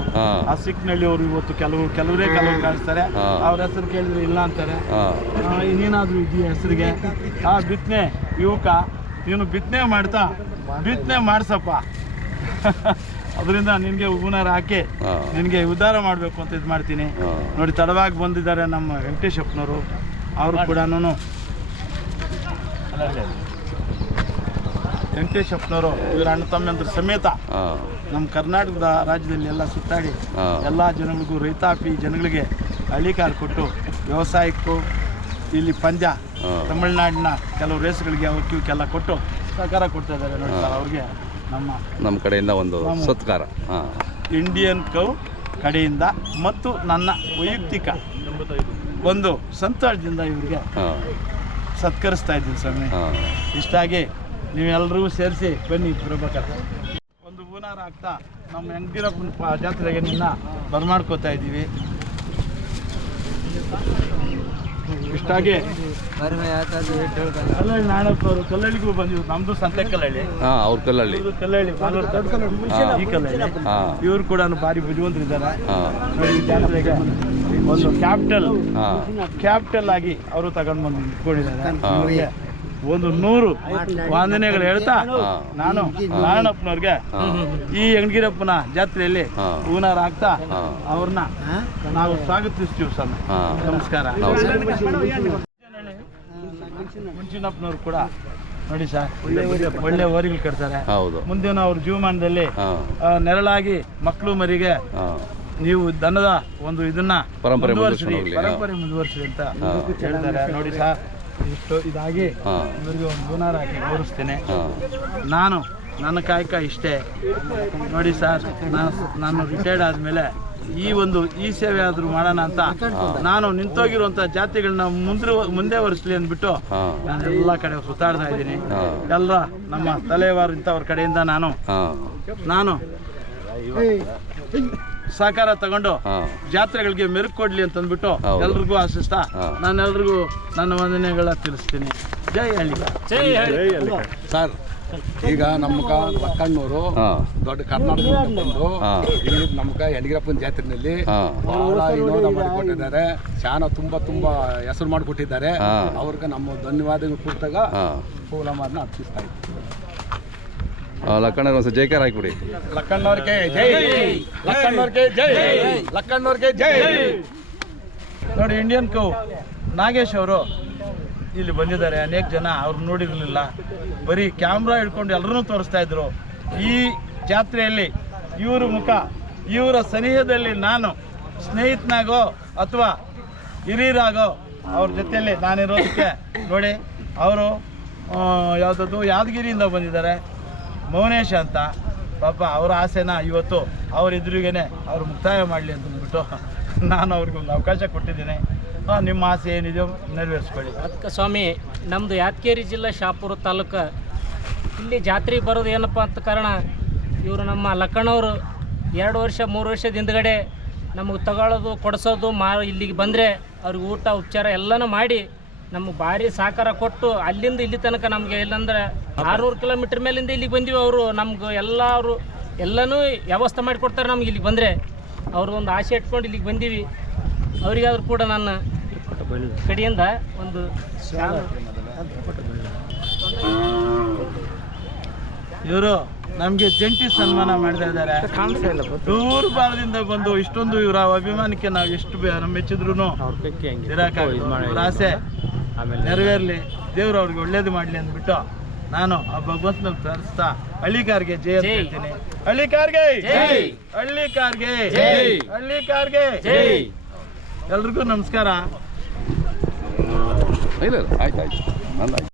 S3: ಆ ಸಿಕ್ನಳ್ಳಿ ಅವರು ಇವತ್ತು ಕೆಲವು ಕೆಲವರೇ ಕೆಲವರು ಕಾಣಿಸ್ತಾರೆ. ಅವ್ರ ಹೆಸರು ಕೇಳಿದ್ರೆ ಇಲ್ಲ ಅಂತಾರೆ. ಇನ್ನೇನಾದ್ರೂ ಇದೆಯಾ ಹೆಸರಿಗೆ? ಆ ಬಿತ್ತನೆ ಯುವಕ ನೀನು ಬಿತ್ತನೆ ಮಾಡ್ತಾ ಬಿತ್ತನೆ ಮಾಡ್ಸಪ್ಪ. [LAUGHS] ಅದರಿಂದ ನಿನಗೆ ಹೂನಾರ ಹಾಕಿ ನಿನ್ಗೆ ಉದ್ಧಾರ ಮಾಡಬೇಕು ಅಂತ ಇದು ಮಾಡ್ತೀನಿ. ನೋಡಿ ತಡವಾಗಿ ಬಂದಿದ್ದಾರೆ ನಮ್ಮ ವೆಂಕಟೇಶಪ್ಪನವರು. ಅವರು ಕೂಡ ವೆಂಕಟೇಶಪ್ಪನವರು ಇವರ ಅಣ್ಣ ತಮ್ಮಂದ್ರ ಸಮೇತ ನಮ್ಮ ಕರ್ನಾಟಕದ ರಾಜ್ಯದಲ್ಲಿ ಎಲ್ಲ ಸುತ್ತಾಡಿ ಎಲ್ಲ ಜನಗಳಿಗೂ ರೈತಾಪಿ ಜನಗಳಿಗೆ ಹಳ್ಳಿ ಕಾರ್ ಕೊಟ್ಟು ವ್ಯವಸಾಯಕ್ಕೂ ಇಲ್ಲಿ ಪಂಜ ತಮಿಳುನಾಡಿನ ಕೆಲವು ರೇಸ್ಗಳಿಗೆ ಅವಕ್ಕೆಲ್ಲ ಕೊಟ್ಟು ಸಹಕಾರ ಕೊಡ್ತಾ ಇದ್ದಾರೆ ನೋಡಿ ಸರ್ ಅವ್ರಿಗೆ. ನಮ್ಮ
S2: ನಮ್ಮ ಕಡೆಯಿಂದ ಒಂದು ಸತ್ಕಾರ. ಹಾಂ.
S3: ಇಂಡಿಯನ್ ಕೌ ಕಡೆಯಿಂದ ಮತ್ತು ನನ್ನ ವೈಯಕ್ತಿಕ ಒಂದು ಸಂತೋಷದಿಂದ ಇವರಿಗೆ ಸತ್ಕರಿಸ್ತಾ ಇದ್ದೀನಿ ಸ್ವಾಮಿ. ಇಷ್ಟಾಗಿ ನೀವೆಲ್ಲರಿಗೂ ಸೇರಿಸಿ ಬನ್ನಿ ಬರ್ಬೇಕಾದ್ರೆ ಒಂದು ಹೂನಾರ ಆಗ್ತಾ ನಮ್ಮ ಹೆಂಗಿರೋ ಪ- ಜಾತ್ರೆಗೆ ನಿನ್ನ ಬರ್ಮಾಡ್ಕೋತಾ ಇದ್ದೀವಿ. ಇಷ್ಟಾಗಿ ಕಲ್ಲಳ್ಳಿ ನಾಣಪ್ಪವರು ಕಲ್ಲಳ್ಳಿಗೂ ಬಂದಿದ್ರು. ನಮ್ದು ಸಂತೆ ಕಲ್ಲಳ್ಳಿ.
S2: ಹಾಂ ಅವ್ರ ಕಲ್ಲಳ್ಳಿ.
S3: ಇವ್ರು ಕಲ್ಲಳ್ಳಿ ಬಾಲೂರು. ಈ ಕಲ್ಲಳ್ಳಿ.
S2: ಹಾಂ.
S3: ಇವರು ಕೂಡ ಭಾರಿ ಬುದ್ಧಿವಂತರಿದ್ದಾರೆ.
S2: ಹಾಂ.
S3: ನೋಡಿ ಜಾತ್ರೆಗೆ ಒಂದು ಕ್ಯಾಪಿಟಲ್
S2: ಹಾಂ.
S3: ಕ್ಯಾಪಿಟಲ್ ಆಗಿ ಅವರು ತಗೊಂಡ್ಬಂದು ಬಂದು ನಿಂತ್ಕೊಂಡಿದ್ದಾರೆ
S2: ಹಾ.
S3: ಒಂದು ನೂರು ವಂದನೆಗಳು ಹೇಳ್ತಾ ನಾನು ನಾರಾಯಣಪ್ಪನವ್ರಿಗೆ ಈ ಯಣಗಿರಪ್ಪನ ಜಾತ್ರೆಯಲ್ಲಿ. ಹೂನಾರ ಆಗ್ತಾ ಅವ್ರನ್ನ ನಾವು ಸ್ವಾಗತಿಸ್ತೀವಿ
S2: ಸರ್
S3: ನಮಸ್ಕಾರ. ಮುಂಚಿನಪ್ಪನವ್ರು ಕೂಡ ನೋಡಿ ಸರ್ ಒಳ್ಳೆ ಓರಿಗಳು ಕಟ್ತಾರೆ.
S2: ಹೌದು.
S3: ಮುಂದಿನ ಅವ್ರ ಜೀವಮಾನದಲ್ಲಿ ನೆರಳಾಗಿ ಮಕ್ಕಳು ಮರಿಗೆ ನೀವು ದನದ ಒಂದು ಇದನ್ನ
S2: ಪರಂಪರೆ
S3: ಮುಂದುವರಿಸಿ ಅಂತ. ಹೇಳ್ತಾರೆ. ನೋಡಿ ಸರ್ ಇಷ್ಟು ಇದಾಗಿ ಇವರಿಗೆ ಒಂದು ಗುಣಾರ ಹಾಕಿ ಗೌರವಿಸ್ತೇನೆ ನಾನು ನನ್ನ ಕಾಯಕ ಇಷ್ಟೇ. ನೋಡಿ ಸರ್ ನಾನು ನಾನು ರಿಟೈರ್ಡ್ ಆದಮೇಲೆ ಈ ಒಂದು ಈ ಸೇವೆ ಆದರೂ ಮಾಡೋಣ ಅಂತ ನಾನು ನಿಂತೋಗಿರುವಂಥ ಜಾತಿಗಳನ್ನ ಮುಂದೆ ಮುಂದೆ ಒರೆಸ್ಲಿ ಅಂದ್ಬಿಟ್ಟು ನಾನು ಎಲ್ಲ ಕಡೆ ಸುತ್ತಾಡ್ತಾ ಇದ್ದೀನಿ. ಎಲ್ಲ ನಮ್ಮ ತಲೆವಾರು ಇಂಥವ್ರ ಕಡೆಯಿಂದ ನಾನು ನಾನು ಸಹಕಾರ ತಗೊಂಡು ಜಾತ್ರೆಗಳಿಗೆ ಮೆರುಗು ಕೊಡ್ಲಿ ಅಂತ ಅಂದ್ಬಿಟ್ಟು. ಎಲ್ರಿಗೂ ಆಶಿಸ್ತಾ. ನಾನೆಲ್ರಿಗೂ ನನ್ನ ವಂದನೆಗಳ ತಿಳಿಸ್ತೀನಿ. ಜೈ ಹಳ್ಳಿ.
S5: ಸರ್ ಈಗ ನಮ್ಗ ಲಕ್ಕಣ್ಣವರು ದೊಡ್ಡ
S2: ಕರ್ನಾಟಕ
S5: ಇಲ್ಲಿ ನಮ್ಗ ಯಡಿಗಿರಪ್ಪನ ಜಾತ್ರೆನಲ್ಲಿ ಬಹಳ ವಿನೋದ ಮಾಡಿಕೊಟ್ಟಿದ್ದಾರೆ. ಶಾನ ತುಂಬಾ ತುಂಬಾ ಹೆಸರು ಮಾಡಿಕೊಟ್ಟಿದ್ದಾರೆ. ಅವ್ರಿಗೆ ನಮ್ಮ ಧನ್ಯವಾದಗಳು ಕೂತಾಗ
S2: ಹಾಂ.
S5: ಪೂಲಮಾರನ್ನ ಅರ್ಪಿಸ್ತಾ ಇದ್ದೀವಿ
S2: ಲಕ್ಕಣ್ಣ ಒಂದ್ಸ ಜೈಕಾರ ಹಾಕ್ಬಿಡಿ.
S5: ಲಕ್ಕಣ್ಣವ್ರಿಗೆ ಜೈ. ಲಕ್ಕಣ್ಣವ್ರಿಗೆ ಜೈ. ಲಕ್ಕಣ್ಣವ್ರಿಗೆ ಜೈ.
S3: ನೋಡಿ ಇಂಡಿಯನ್ ಕೌ ನಾಗೇಶ್ ಅವರು ಇಲ್ಲಿ ಬಂದಿದ್ದಾರೆ. ಅನೇಕ ಜನ ಅವ್ರು ನೋಡಿರಲಿಲ್ಲ. ಬರೀ ಕ್ಯಾಮ್ರಾ ಹಿಡ್ಕೊಂಡು ಎಲ್ಲರೂ ತೋರಿಸ್ತಾ ಇದ್ರು. ಈ ಜಾತ್ರೆಯಲ್ಲಿ ಇವ್ರ ಮುಖ, ಇವರ ಸನಿಹದಲ್ಲಿ ನಾನು ಸ್ನೇಹಿತನಾಗೋ ಅಥವಾ ಹಿರಿಯರಾಗೋ ಅವ್ರ ಜೊತೆಯಲ್ಲಿ ನಾನಿರೋದಕ್ಕೆ ನೋಡಿ, ಅವರು ಯಾವುದದು, ಯಾದಗಿರಿಯಿಂದ ಬಂದಿದ್ದಾರೆ. ಮೌನೇಶ್ ಅಂತ. ಪಾಪ ಅವರ ಆಸೆನ ಇವತ್ತು ಅವ್ರ ಎದುರಿಗೇನೆ ಅವ್ರು ಮುಕ್ತಾಯ ಮಾಡಲಿ ಅಂತ ಅಂದ್ಬಿಟ್ಟು [LAUGHS] ನಾನು ಅವ್ರಿಗೆ ಒಂದು ಅವಕಾಶ ಕೊಟ್ಟಿದ್ದೀನಿ. ನಿಮ್ಮ ಆಸೆ ಏನಿದೆಯೋ ನೆರವೇರಿಸ್ಕೊಳ್ಳಿ.
S6: ಅದಕ್ಕೆ ಸ್ವಾಮಿ ನಮ್ಮದು ಯಾದಗಿರಿ ಜಿಲ್ಲೆ ಶಾಪುರ ತಾಲೂಕು. ಇಲ್ಲಿ ಜಾತ್ರೆ ಬರೋದು ಏನಪ್ಪ ಅಂತ ಕಾರಣ, ಇವರು ನಮ್ಮ ಲಕ್ಕಣ್ಣವರು ಎರಡು ವರ್ಷ, ಮೂರು ವರ್ಷದ ಹಿಂದ್ಗಡೆ ನಮಗೆ ತಗೊಳ್ಳೋದು, ಕೊಡಿಸೋದು, ಮಾ, ಇಲ್ಲಿಗೆ ಬಂದರೆ ಅವ್ರಿಗೆ ಊಟ, ಉಪಚಾರ ಎಲ್ಲನೂ ಮಾಡಿ ನಮ್ಗೆ ಭಾರಿ ಸಹಕಾರ ಕೊಟ್ಟು ಅಲ್ಲಿಂದ ಇಲ್ಲಿ ತನಕ ನಮಗೆ ಇಲ್ಲಂದ್ರೆ ಆರ್ನೂರು ಕಿಲೋಮೀಟರ್ ಮೇಲಿಂದ ಇಲ್ಲಿಗೆ ಬಂದೀವಿ ಅವರು. ನಮ್ಗೆ ಎಲ್ಲರೂ ಎಲ್ಲನೂ ವ್ಯವಸ್ಥೆ ಮಾಡಿಕೊಡ್ತಾರೆ ನಮ್ಗೆ ಇಲ್ಲಿಗೆ ಬಂದರೆ. ಅವರು ಒಂದು ಆಸೆ ಇಟ್ಕೊಂಡು ಇಲ್ಲಿಗೆ ಬಂದೀವಿ. ಅವರಿಗಾದ್ರೂ ಕೂಡ ನನ್ನ ಕಡೆಯಿಂದ ಒಂದು
S3: ಇವರು ನಮಗೆ ಜಂಟಿ ಸನ್ಮಾನ ಮಾಡ್ತಾ ಇದ್ದಾರೆ. ದೂರ ಭಾರದಿಂದ ಬಂದು ಇಷ್ಟೊಂದು ಇವರ ಅಭಿಮಾನಕ್ಕೆ ನಾವು ಎಷ್ಟು ಮೆಚ್ಚಿದ್ರು ಮೆಚ್ಚಿದ್ರು ಆಸೆ ನೆರವೇರ್ಲಿ ದೇವ್ರು ಅವ್ರಿಗೆ ಒಳ್ಳೇದು ಮಾಡ್ಲಿ ಅಂದ್ಬಿಟ್ಟು ನಾನು ಆ ಭಗವಂತನಲ್ಲಿ ಪ್ರಾರ್ಥಿಸ್ತಾ ಹಳ್ಳಿಕಾರ್ಗೆ ಜೈ ಅಂತ
S6: ಜೈ.
S3: ಹೇಳ್ತೀನಿ ಹಳ್ಳಿಕಾರ್ಗೆ
S6: ಜೈ.
S3: ಹಳ್ಳಿಕಾರ್ಗೆ
S6: ಜೈ.
S3: ಹಳ್ಳಿಕಾರ್ಗೆ
S6: ಜೈ.
S3: ಎಲ್ರಿಗೂ ನಮಸ್ಕಾರ
S2: ಇಲ್ಲ ಆಯ್ತು ಆಯ್ತು